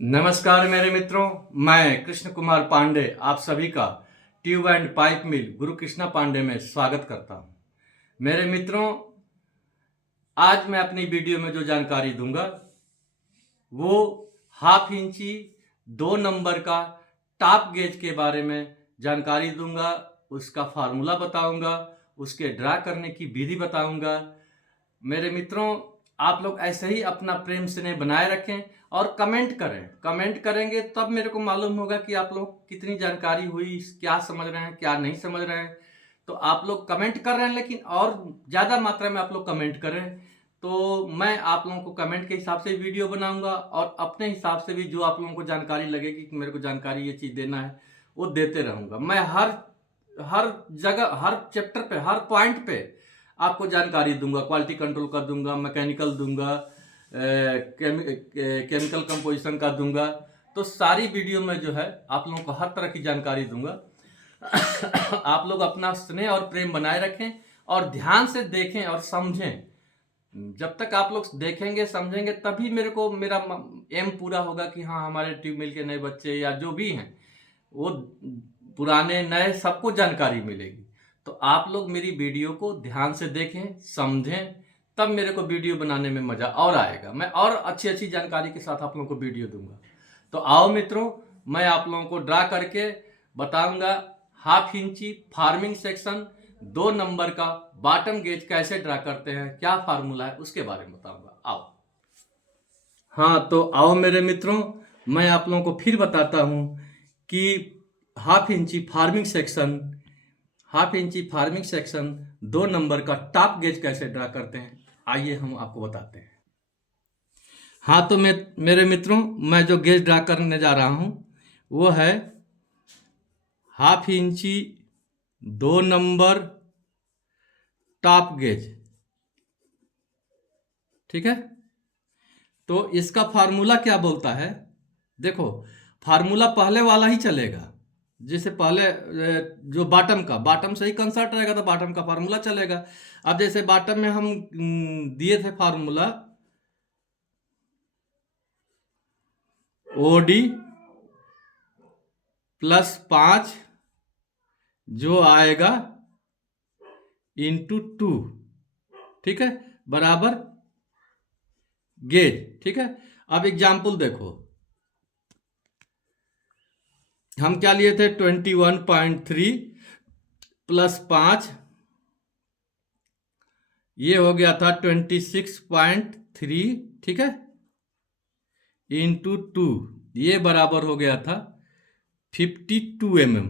नमस्कार मेरे मित्रों, मैं कृष्ण कुमार पांडे आप सभी का ट्यूब एंड पाइप मिल गुरु कृष्णा पांडे में स्वागत करता हूं। मेरे मित्रों, आज मैं अपनी वीडियो में जो जानकारी दूंगा वो हाफ इंची 2 नंबर का टॉप गेज के बारे में जानकारी दूंगा। उसका फार्मूला बताऊंगा, उसके ड्रा करने की विधि बताऊंगा। मेरे मित्रों, आप लोग ऐसे ही अपना प्रेम स्नेह बनाए रखें और कमेंट करें। कमेंट करेंगे तब मेरे को मालूम होगा कि आप लोग कितनी जानकारी हुई, क्या समझ रहे हैं, क्या नहीं समझ रहे हैं। तो आप लोग कमेंट कर रहे हैं, लेकिन और ज़्यादा मात्रा में आप लोग कमेंट करें तो मैं आप लोगों को कमेंट के हिसाब से वीडियो बनाऊंगा और अपने हिसाब से भी जो आप लोगों को जानकारी लगेगी कि मेरे को जानकारी ये चीज़ देना है वो देते रहूँगा। मैं हर हर जगह, हर चैप्टर पे, हर पॉइंट पे आपको जानकारी दूंगा। क्वालिटी कंट्रोल का दूंगा, मैकेनिकल दूंगा, केमिकल कंपोजिशन का दूंगा। तो सारी वीडियो में जो है आप लोगों को हर तरह की जानकारी दूंगा। आप लोग अपना स्नेह और प्रेम बनाए रखें और ध्यान से देखें और समझें। जब तक आप लोग देखेंगे समझेंगे तभी मेरा एम पूरा होगा कि हाँ, हमारे ट्यूब मिल के नए बच्चे या जो भी हैं वो पुराने नए सबको जानकारी मिलेगी। तो आप लोग मेरी वीडियो को ध्यान से देखें, समझें, तब मेरे को वीडियो बनाने में मज़ा और आएगा। मैं और अच्छी अच्छी जानकारी के साथ आप लोगों को वीडियो दूंगा। तो आओ मित्रों, मैं आप लोगों को ड्रा करके बताऊंगा हाफ इंची फार्मिंग सेक्शन 2 नंबर का बॉटम गेज कैसे ड्रा करते हैं, क्या फार्मूला है उसके बारे में बताऊंगा। आओ। हाँ, तो आओ मेरे मित्रों, मैं आप लोगों को फिर बताता हूँ कि हाफ इंची फार्मिंग सेक्शन 2 नंबर का टॉप गेज कैसे ड्रा करते हैं। आइए हम आपको बताते हैं। हाँ, तो मेरे मित्रों, मैं जो गेज ड्रा करने जा रहा हूँ वो है हाफ इंची 2 नंबर टॉप गेज। ठीक है, तो इसका फार्मूला क्या बोलता है? देखो, फार्मूला पहले वाला ही चलेगा। जैसे पहले जो बॉटम से ही कंसर्ट रहेगा तो बॉटम का फार्मूला चलेगा। अब जैसे बॉटम में हम दिए थे फार्मूला OD +5 जो आएगा ×2, ठीक है, बराबर गेज। ठीक है, अब एग्जाम्पल देखो, हम क्या लिए थे? 21.3 +5, ये हो गया था 26.3, ठीक है, ×2, ये बराबर हो गया था 52 mm।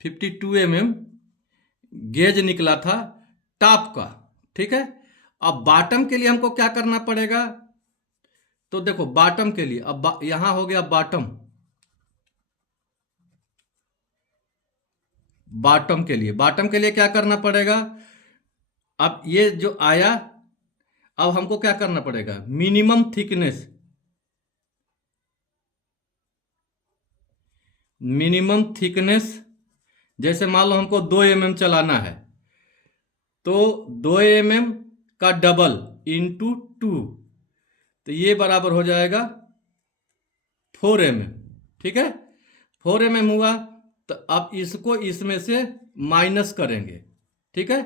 52 mm गेज निकला था टॉप का। ठीक है, अब बॉटम के लिए हमको क्या करना पड़ेगा? तो देखो, बॉटम के लिए अब यहां हो गया बॉटम बॉटम के लिए क्या करना पड़ेगा? अब ये जो आया, अब हमको क्या करना पड़ेगा? मिनिमम थिकनेस जैसे मान लो हमको 2 mm चलाना है तो 2 mm का डबल ×2, तो ये बराबर हो जाएगा 4 mm। ठीक है, 4 mm हुआ तो अब इसको इसमें से माइनस करेंगे। ठीक है,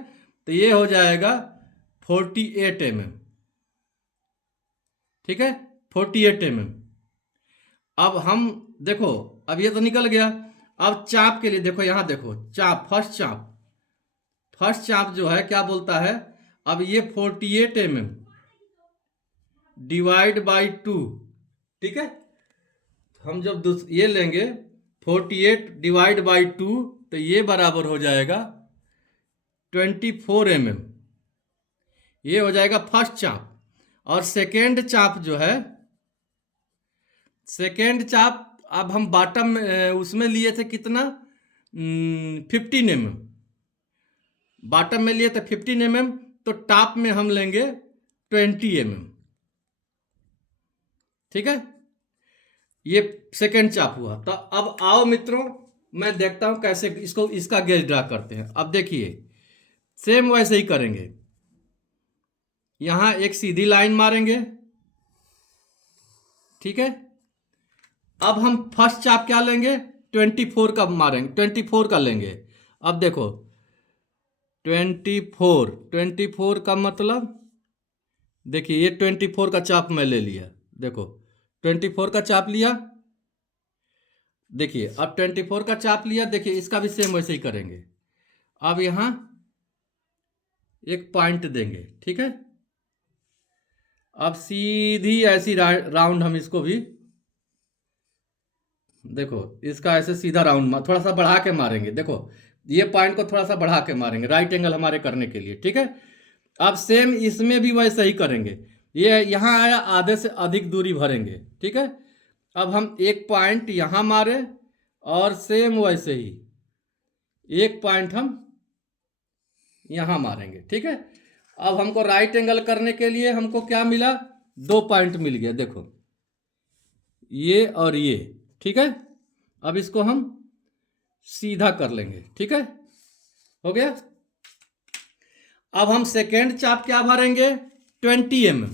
तो ये हो जाएगा 48 mm। ठीक है, 48 mm। अब हम देखो, अब ये तो निकल गया। अब चाप के लिए देखो, यहां देखो, चाप फर्स्ट चाप जो है क्या बोलता है? अब ये 48 mm /2। ठीक है, हम जब ये लेंगे 48 /2 तो ये बराबर हो जाएगा 24 mm। ये हो जाएगा फर्स्ट चाप। और सेकेंड चाप जो है, अब हम बॉटम उसमें लिए थे कितना? 15 mm। बॉटम में लिए थे 15 mm, तो टॉप में हम लेंगे 20 mm। ठीक है, ये सेकेंड चाप हुआ। तो अब आओ मित्रों, मैं देखता हूं कैसे इसका गेज ड्रा करते हैं। अब देखिए, सेम वैसे ही करेंगे। यहां एक सीधी लाइन मारेंगे, ठीक है। अब हम फर्स्ट चाप क्या लेंगे, 24 का मारेंगे, 24 का लेंगे। अब देखो 24 का मतलब देखिए ये 24 का चाप मैं ले लिया, देखो 24 का चाप लिया। देखिए अब 24 का चाप लिया, देखिए इसका भी सेम वैसे ही करेंगे। अब यहां एक पॉइंट देंगे, ठीक है। अब सीधी ऐसी राउंड हम इसको भी, देखो इसका ऐसे सीधा राउंड थोड़ा सा बढ़ा के मारेंगे, देखो ये पॉइंट को थोड़ा सा बढ़ा के मारेंगे राइट एंगल हमारे करने के लिए, ठीक है। अब सेम इसमें भी वैसे ही करेंगे, ये यहां आया आधे से अधिक दूरी भरेंगे, ठीक है। अब हम एक पॉइंट यहां मारे और सेम वैसे ही एक पॉइंट हम यहां मारेंगे, ठीक है। अब हमको राइट एंगल करने के लिए हमको क्या मिला, 2 पॉइंट मिल गया, देखो ये और ये, ठीक है। अब इसको हम सीधा कर लेंगे, ठीक है, हो गया। अब हम सेकेंड चाप क्या भरेंगे, 20 mm,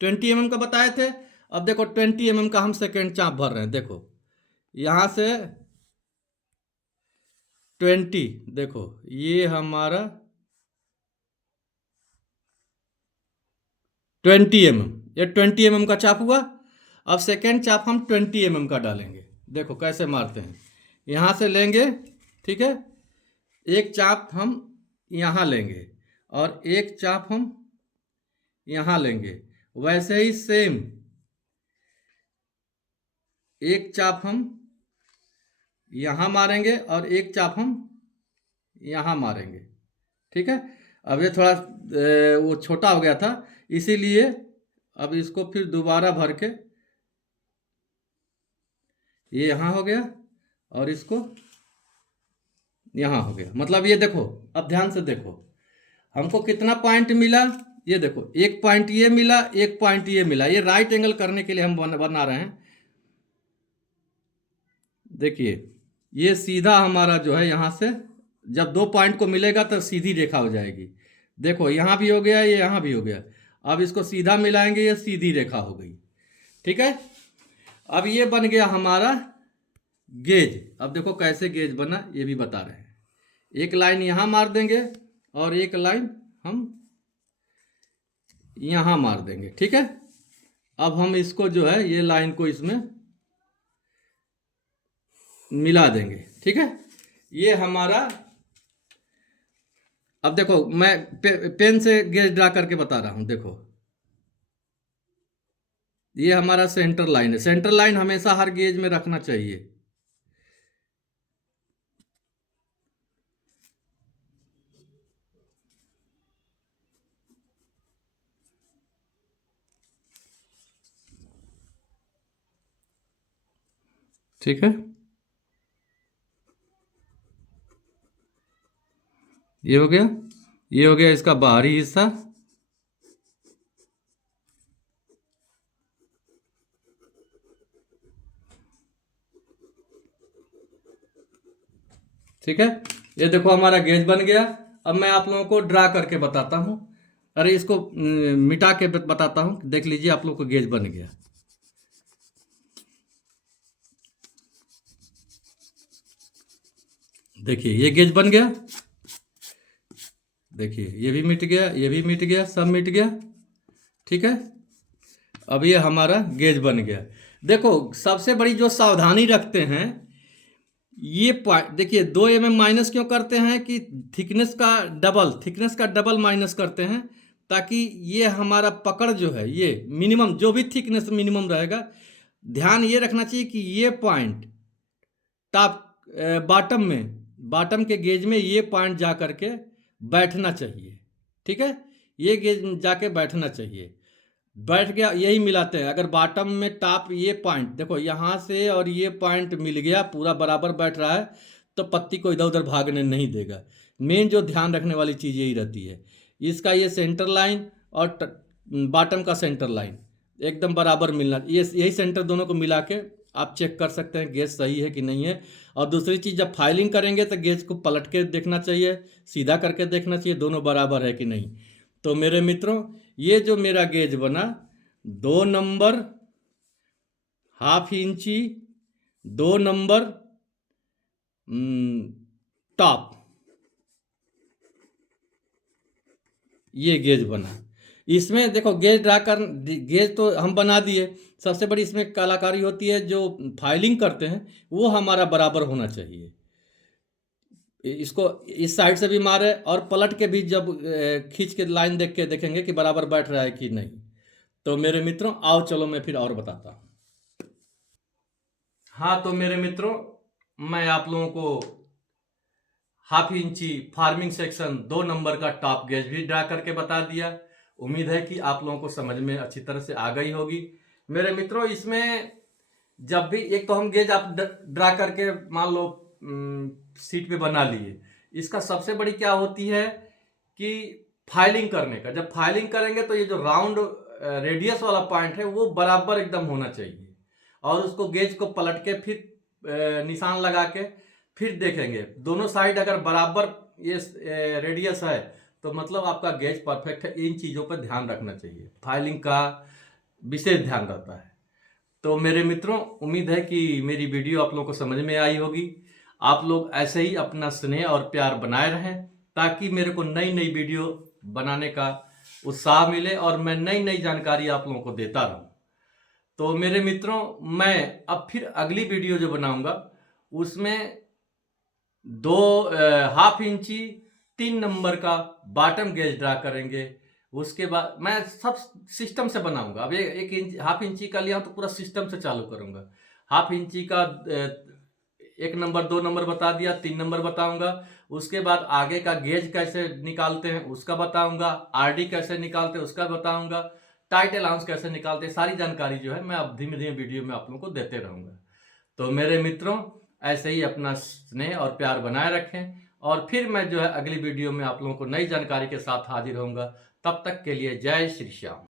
20 mm का बताए थे। अब देखो 20 mm का हम सेकेंड चाप भर रहे हैं, देखो यहां से 20, देखो ये हमारा 20 mm, ये 20 mm का चाप हुआ। अब सेकेंड चाप हम 20 mm का डालेंगे, देखो कैसे मारते हैं, यहां से लेंगे, ठीक है। एक चाप हम यहां लेंगे और एक चाप हम यहां लेंगे, वैसे ही सेम एक चाप हम यहां मारेंगे और एक चाप हम यहां मारेंगे, ठीक है। अब ये थोड़ा वो छोटा हो गया था, इसीलिए अब इसको फिर दोबारा भर के ये यहां हो गया और इसको यहां हो गया। मतलब ये देखो, अब ध्यान से देखो हमको कितना पॉइंट मिला, ये देखो एक पॉइंट ये मिला, एक पॉइंट ये मिला। ये राइट एंगल करने के लिए हम बना रहे हैं। देखिए ये सीधा हमारा जो है, यहां से जब 2 पॉइंट को मिलेगा तो सीधी रेखा हो जाएगी। देखो यहां भी हो गया, ये यहां भी हो गया। अब इसको सीधा मिलाएंगे, ये सीधी रेखा हो गई, ठीक है। अब ये बन गया हमारा गेज। अब देखो कैसे गेज बना ये भी बता रहे हैं। एक लाइन यहां मार देंगे और एक लाइन हम यहां मार देंगे, ठीक है। अब हम इसको जो है ये लाइन को इसमें मिला देंगे, ठीक है। ये हमारा, अब देखो मैं पेन से गेज ड्रा करके बता रहा हूं, देखो ये हमारा सेंटर लाइन है। सेंटर लाइन हमेशा हर गेज में रखना चाहिए। ठीक है, ये हो गया, ये हो गया इसका बाहरी हिस्सा। ठीक है, ये देखो हमारा गेज बन गया। अब मैं आप लोगों को ड्रा करके बताता हूं, अरे इसको मिटा के बताता हूं। देख लीजिए आप लोग को गेज बन गया। देखिए ये गेज बन गया, देखिए ये भी मिट गया, ये भी मिट गया, सब मिट गया, ठीक है। अब ये हमारा गेज बन गया। देखो सबसे बड़ी जो सावधानी रखते हैं, ये देखिए 2 mm माइनस क्यों करते हैं कि थिकनेस का डबल माइनस करते हैं, ताकि ये हमारा पकड़ जो है, ये मिनिमम जो भी थिकनेस मिनिमम रहेगा, ध्यान ये रखना चाहिए कि ये पॉइंट टॉप बॉटम के गेज में ये पॉइंट जा करके बैठना चाहिए, ठीक है। ये गेज जाके बैठना चाहिए, बैठ गया, यही मिलाते हैं। अगर बॉटम में टॉप ये पॉइंट देखो यहाँ से और ये पॉइंट मिल गया, पूरा बराबर बैठ रहा है, तो पत्ती को इधर उधर भागने नहीं देगा। मेन जो ध्यान रखने वाली चीज़ यही रहती है, इसका ये सेंटर लाइन और बॉटम का सेंटर लाइन एकदम बराबर मिलना, ये यही सेंटर दोनों को मिला के आप चेक कर सकते हैं गेज सही है कि नहीं है। और दूसरी चीज़, जब फाइलिंग करेंगे तो गेज को पलट के देखना चाहिए, सीधा करके देखना चाहिए, दोनों बराबर है कि नहीं। तो मेरे मित्रों, ये जो मेरा गेज बना 2 नंबर हाफ इंची 2 नंबर टॉप, ये गेज बना। इसमें देखो गेज ड्रा कर, गेज तो हम बना दिए। सबसे बड़ी इसमें कलाकारी होती है, जो फाइलिंग करते हैं वो हमारा बराबर होना चाहिए। इसको इस साइड से भी मारे और पलट के भी जब खींच के लाइन देख के देखेंगे कि बराबर बैठ रहा है कि नहीं। तो मेरे मित्रों आओ चलो मैं फिर और बताता हूँ। हाँ तो मेरे मित्रों, मैं आप लोगों को हाफ इंची फार्मिंग सेक्शन 2 नंबर का टॉप गेज भी ड्रा करके बता दिया। उम्मीद है कि आप लोगों को समझ में अच्छी तरह से आ गई होगी। मेरे मित्रों, इसमें जब भी एक तो हम गेज आप ड्रा करके मान लो सीट पे बना लिए। इसका सबसे बड़ी क्या होती है कि फाइलिंग करने का, जब फाइलिंग करेंगे तो ये जो राउंड रेडियस वाला पॉइंट है वो बराबर एकदम होना चाहिए। और उसको गेज को पलट के फिर निशान लगा के फिर देखेंगे, दोनों साइड अगर बराबर ये रेडियस है तो मतलब आपका गेज परफेक्ट है। इन चीज़ों पर ध्यान रखना चाहिए, फाइलिंग का विशेष ध्यान रहता है। तो मेरे मित्रों, उम्मीद है कि मेरी वीडियो आप लोगों को समझ में आई होगी। आप लोग ऐसे ही अपना स्नेह और प्यार बनाए रहें ताकि मेरे को नई नई वीडियो बनाने का उत्साह मिले और मैं नई नई जानकारी आप लोगों को देता रहूं। तो मेरे मित्रों, मैं अब फिर अगली वीडियो जो बनाऊंगा उसमें हाफ इंची 3 नंबर का बॉटम गेज ड्रा करेंगे। उसके बाद मैं सब सिस्टम से बनाऊंगा। अब एक इंच हाफ इंची का लिया तो पूरा सिस्टम से चालू करूंगा। हाफ इंची का 1 नंबर 2 नंबर बता दिया, 3 नंबर बताऊंगा। उसके बाद आगे का गेज कैसे निकालते हैं उसका बताऊंगा, आरडी कैसे निकालते हैं उसका बताऊंगा, टाइट अलाउंस कैसे निकालते हैं, सारी जानकारी जो है मैं अब धीमे धीमे वीडियो में आप लोगों को देते रहूंगा। तो मेरे मित्रों, ऐसे ही अपना स्नेह और प्यार बनाए रखें और फिर मैं जो है अगली वीडियो में आप लोगों को नई जानकारी के साथ हाजिर होऊंगा। तब तक के लिए जय श्री श्याम।